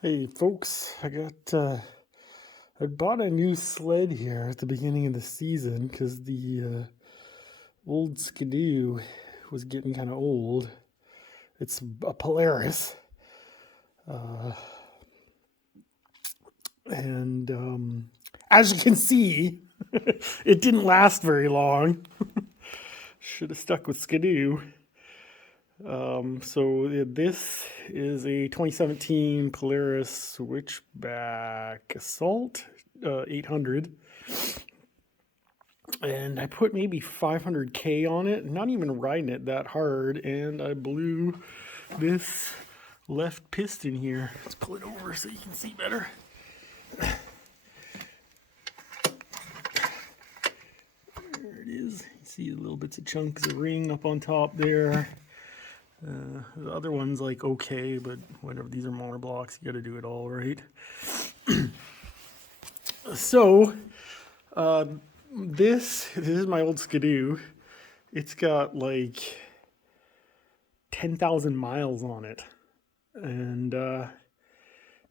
Hey folks, I bought a new sled here at the beginning of the season because the old Skidoo was getting kind of old. It's a Polaris, uh, and as you can see, it didn't last very long. Should have stuck with Skidoo. This is a 2017 Polaris Switchback Assault 800, and I put maybe 500K on it, not even riding it that hard, and I blew this left piston here. Let's pull it over so you can see better. There it is. You see the little bits of chunks of ring up on top there. The other one's like okay, but whatever, these are monoblocks, you gotta do it all right. So, uh, this is my old Skidoo. It's got like 10,000 miles on it, and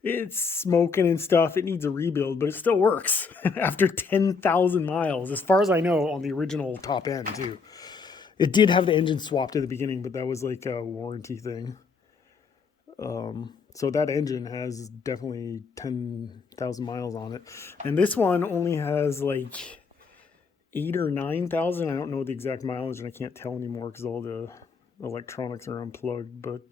it's smoking and stuff. It needs a rebuild, but it still works after 10,000 miles, as far as I know, on the original top end too. It did have the engine swapped at the beginning, but that was like a warranty thing. So that engine has definitely 10,000 miles on it. And this one only has like 8 or 9,000. I don't know the exact mileage, and I can't tell anymore because all the electronics are unplugged. But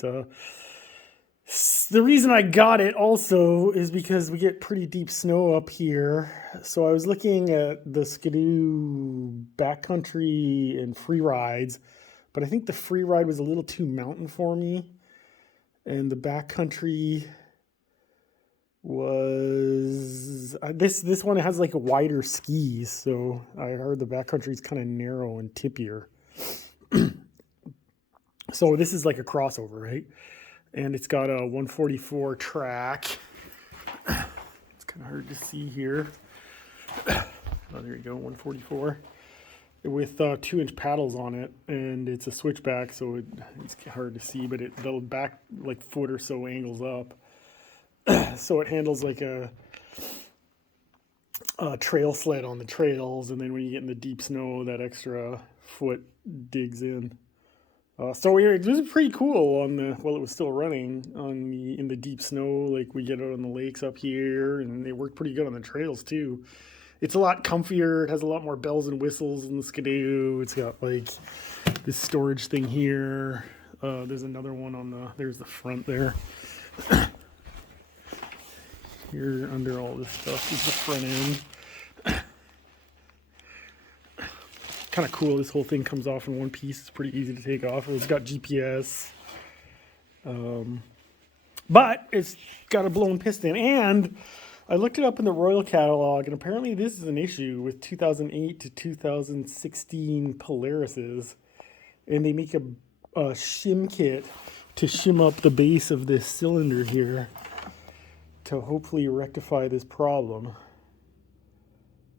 the reason I got it also is because we get pretty deep snow up here. So I was looking at the Skidoo backcountry and free rides, but I think the free ride was a little too mountain for me, and the backcountry was this one has like a wider skis. So I heard the backcountry is kind of narrow and tippier. So this is like a crossover, right? And it's got a 144 track. It's kind of hard to see here. Oh, there you go, 144 with 2-inch paddles on it, and it's a switchback, so it's hard to see, but the back like foot or so angles up, so it handles like a trail sled on the trails, and then when you get in the deep snow, that extra foot digs in. So it was pretty cool while it was still running in the deep snow. Like we get out on the lakes up here, and it worked pretty good on the trails too. It's a lot comfier. It has a lot more bells and whistles than the Skidoo. It's got like this storage thing here. There's another one there's the front there. Here under all this stuff is the front end. Kind of cool. This whole thing comes off in one piece. It's pretty easy to take off. It's got GPS, but it's got a blown piston. And I looked it up in the Royal catalog, and apparently this is an issue with 2008 to 2016 Polarises, and they make a shim kit to shim up the base of this cylinder here to hopefully rectify this problem.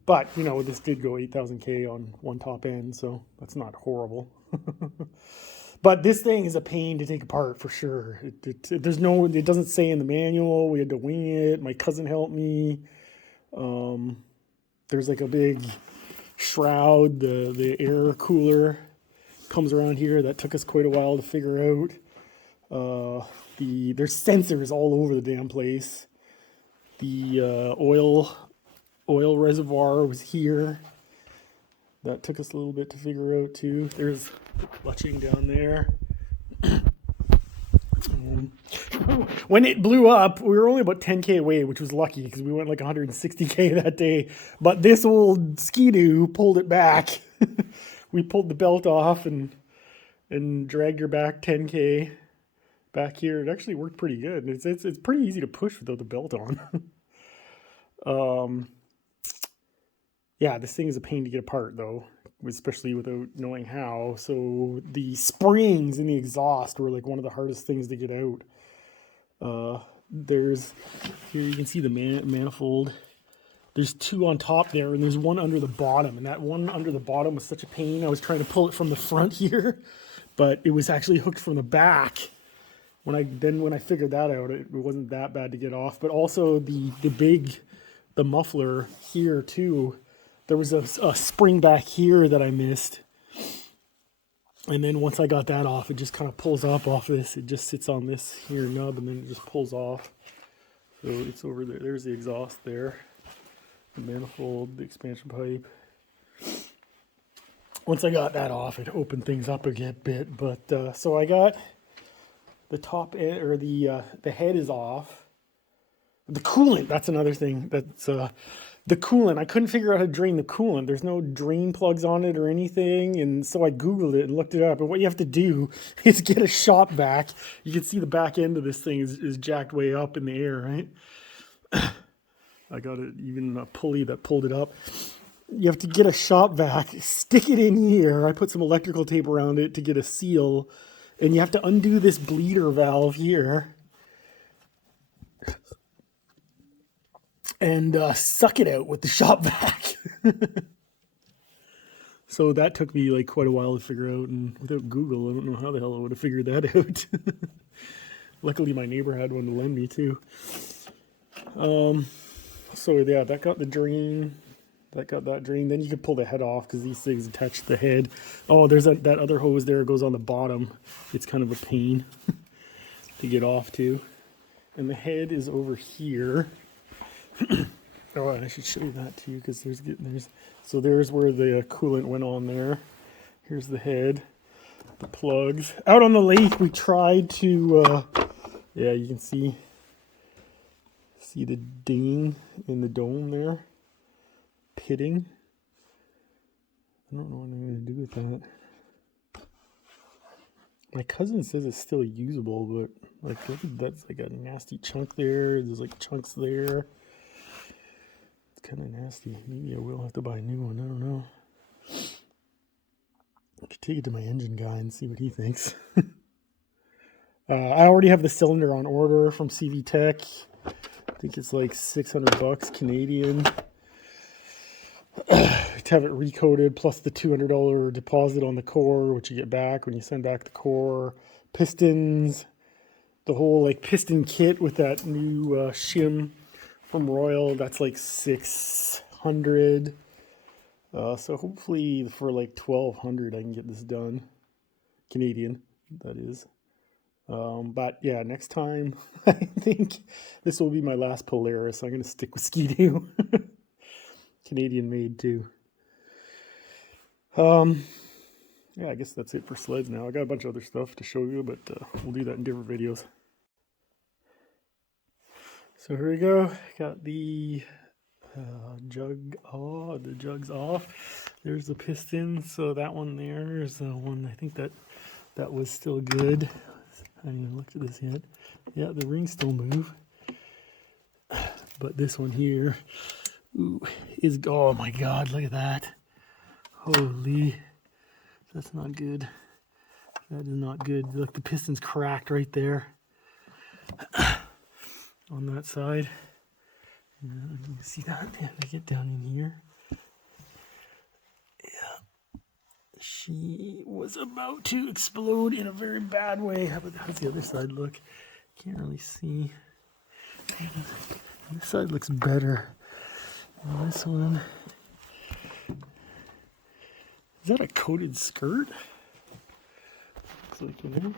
But, this did go 8,000K on one top end, so that's not horrible. But this thing is a pain to take apart for sure. It doesn't say in the manual. We had to wing it. My cousin helped me. There's like a big shroud. The air cooler comes around here. That took us quite a while to figure out. There's sensors all over the damn place. The oil reservoir was here. That took us a little bit to figure out too. There's clutching down there. When it blew up, we were only about 10K away, which was lucky because we went like 160K that day. But this old Skidoo pulled it back. We pulled the belt off and dragged her back 10K back here. It actually worked pretty good. It's pretty easy to push without the belt on. Yeah, this thing is a pain to get apart though, especially without knowing how. So the springs in the exhaust were like one of the hardest things to get out. Here you can see the manifold. There's two on top there, and there's one under the bottom, and that one under the bottom was such a pain. I was trying to pull it from the front here, but it was actually hooked from the back, when I figured that out, it wasn't that bad to get off. But also the muffler here too. There was a spring back here that I missed. And then once I got that off, it just kind of pulls up off this. It just sits on this here nub, and then it just pulls off. So it's over there. There's the exhaust there. The manifold, the expansion pipe. Once I got that off, it opened things up a bit. But so I got the top end, or the head is off. The coolant, that's another thing. That's the coolant. I couldn't figure out how to drain the coolant. There's no drain plugs on it or anything. And so I Googled it and looked it up. And what you have to do is get a shop vac. You can see the back end of this thing is jacked way up in the air, right? I got even a pulley that pulled it up. You have to get a shop vac, stick it in here. I put some electrical tape around it to get a seal. And you have to undo this bleeder valve here. And suck it out with the shop vac. So that took me like quite a while to figure out, and without Google, I don't know how the hell I would have figured that out. Luckily, my neighbor had one to lend me too. So yeah, that got the drain. That got that drain. Then you can pull the head off because these things attach to the head. Oh, there's that other hose there. It goes on the bottom. It's kind of a pain to get off too. And the head is over here. Oh, and I should show you that too, because there's where the coolant went on there. Here's the head, the plugs. Out on the lake, we tried to, yeah, you can see the dinging in the dome there, pitting. I don't know what I'm going to do with that. My cousin says it's still usable, but like that's like a nasty chunk there. There's like chunks there. Kind of nasty. Maybe I will have to buy a new one. I don't know. I could take it to my engine guy and see what he thinks. I already have the cylinder on order from CV Tech. I think it's like $600 Canadian. To have it recoated, plus the $200 deposit on the core, which you get back when you send back the core. Pistons, the whole like piston kit with that new shim from Royal, that's like $600. So hopefully for like $1,200 I can get this done. Canadian, that is. But yeah, next time I think this will be my last Polaris. I'm going to stick with Ski-Doo. Canadian made too. Yeah, I guess that's it for sleds now. I got a bunch of other stuff to show you, but we'll do that in different videos. So here we go. Got the jug. Oh, the jug's off. There's the piston. So that one there is the one. I think that was still good. I haven't even looked at this yet. Yeah, the rings still move. But this one here, ooh, is, oh my God, look at that. Holy, that's not good. That is not good. Look, the piston's cracked right there. On that side. You can see that? Yeah, I get down in here. Yeah. She was about to explode in a very bad way. How's the other side look? Can't really see. This side looks better. And this one. Is that a coated skirt? Looks like, you know.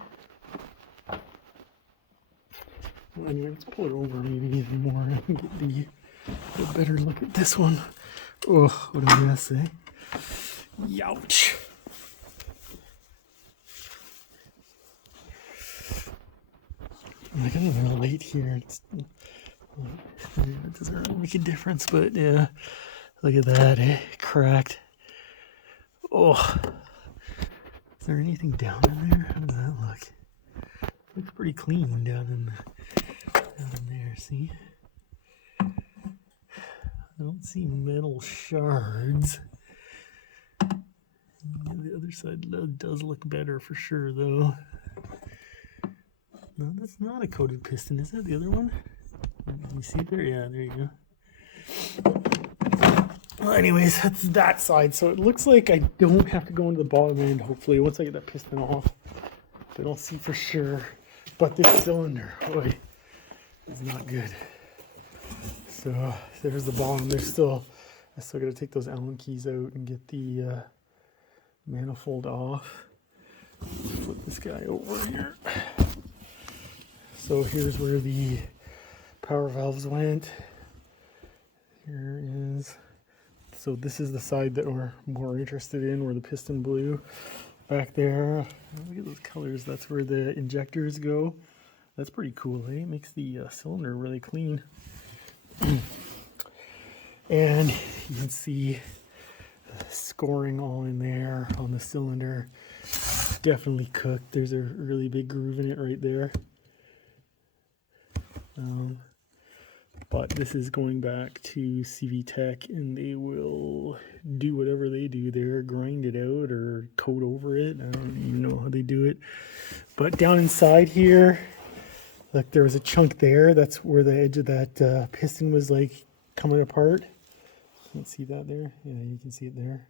Well, anyway, let's pull it over maybe even more and get a better look at this one. Oh, what am I gonna say? Youch. I got a little light here. It doesn't really make a difference, but yeah, look at that, cracked. Oh, is there anything down in there? How does that look? Looks pretty clean down in there, see? I don't see metal shards. The other side does look better for sure, though. No, that's not a coated piston. Is that the other one? Can you see it there? Yeah, there you go. Well, anyways, that's that side. So it looks like I don't have to go into the bottom end, hopefully, once I get that piston off. But I'll see for sure. But this cylinder, boy, is not good. So there's the bottom. I still got to take those Allen keys out and get the manifold off. Flip this guy over here. So here's where the power valves went. Here is, so this is the side that we're more interested in, where the piston blew. Back there, look at those colors. That's where the injectors go. That's pretty cool, eh? It makes the cylinder really clean. And you can see scoring all in there on the cylinder. Definitely cooked. There's a really big groove in it right there. But this is going back to CV Tech, and they will do whatever they do there, grind it out or coat over it. I don't even know how they do it. But down inside here, look, there was a chunk there. That's where the edge of that piston was like coming apart. Can't see that there? Yeah, you can see it there.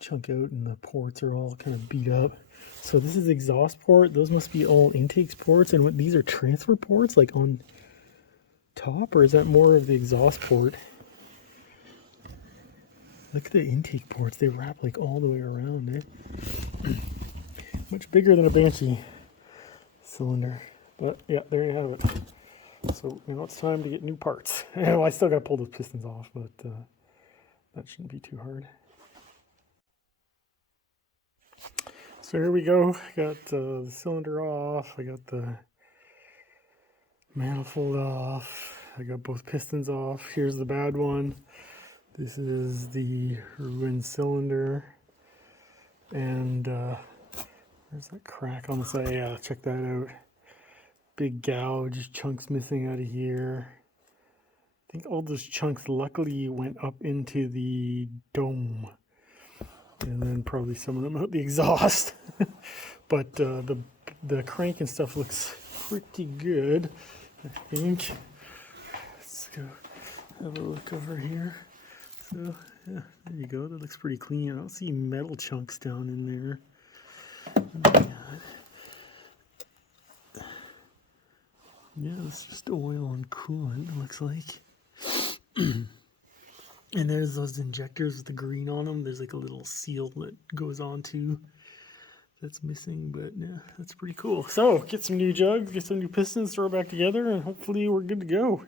Chunk out, and the ports are all kind of beat up. So this is exhaust port. Those must be all intake ports. And what, these are transfer ports, like on top, or is that more of the exhaust port? Look at the intake ports. They wrap like all the way around, eh? Much bigger than a Banshee cylinder. But yeah, there you have it. So now it's time to get new parts. Well, I still got to pull those pistons off, but that shouldn't be too hard. So here we go. Got the cylinder off. I got the manifold off. I got both pistons off. Here's the bad one. This is the ruined cylinder. And there's that crack on the side. Yeah, check that out. Big gouge, chunks missing out of here. I think all those chunks luckily went up into the dome. And then probably some of them out the exhaust. But the crank and stuff looks pretty good, I think. Let's go have a look over here. So yeah, there you go. That looks pretty clean. I don't see metal chunks down in there. Yeah, it's just oil and coolant, it looks like. And there's those injectors with the green on them. There's like a little seal that goes on too. That's missing, but yeah, that's pretty cool. So get some new jugs, get some new pistons, throw it back together, and hopefully we're good to go.